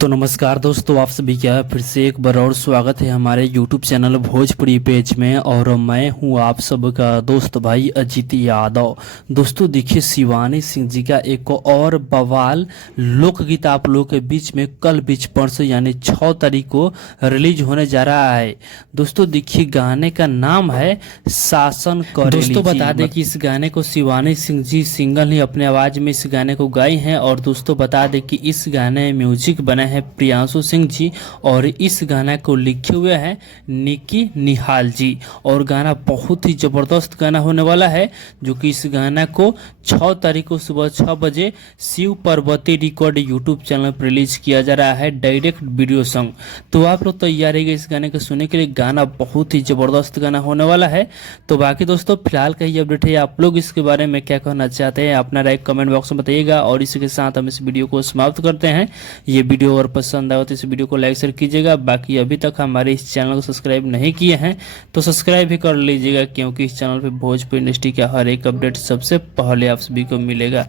तो नमस्कार दोस्तों, आप सभी का फिर से एक बार और स्वागत है हमारे YouTube चैनल भोजपुरी पेज में। और मैं हूं आप सबका दोस्त भाई अजीत यादव। दोस्तों देखिए, शिवानी सिंह जी का एक और बवाल लोकगीत आप लोगों के बीच में कल बीच परसों यानी 6 तारीख को रिलीज होने जा रहा है। दोस्तों देखिए, गाने का नाम है शासन करेली। दोस्तों बता दें कि इस गाने को शिवानी सिंह जी सिंगल ही अपने आवाज में इस गाने को गाई हैं। और दोस्तों बता दें कि इस गाने में म्यूजिक बना है प्रियांशु सिंह जी और इस गाना को लिखे हुए हैं निकी निहाल जी। और गाना बहुत ही ज़बरदस्त गाना होने वाला है, जो कि इस गाना को 6 तारीख को सुबह 6 बजे Shiv Parvati record YouTube channel पर रिलीज किया जा रहा है, डायरेक्ट वीडियो सॉन्ग। तो आप लोग तैयार रहिएगा इस गाने को सुनने के लिए। गाना बहुत ही ज़बरदस्त गाना होने वाला है। तो बाकी दोस्तों फिलहाल का ही अपडेट है, आप लोग इसके बारे में क्या कहना चाहते हैं अपना राय कमेंट बॉक्स में बताइएगा। और इसी के साथ हम इस वीडियो को समाप्त करते हैं। ये वीडियो और पसंद आए तो इस वीडियो को लाइक शेयर कीजिएगा। बाकी अभी तक हमारे इस चैनल को सब्सक्राइब नहीं किए हैं तो सब्सक्राइब भी कर लीजिएगा, क्योंकि इस चैनल पे भोजपुरी इंडस्ट्री का हर एक अपडेट सबसे पहले आप सभी को मिलेगा।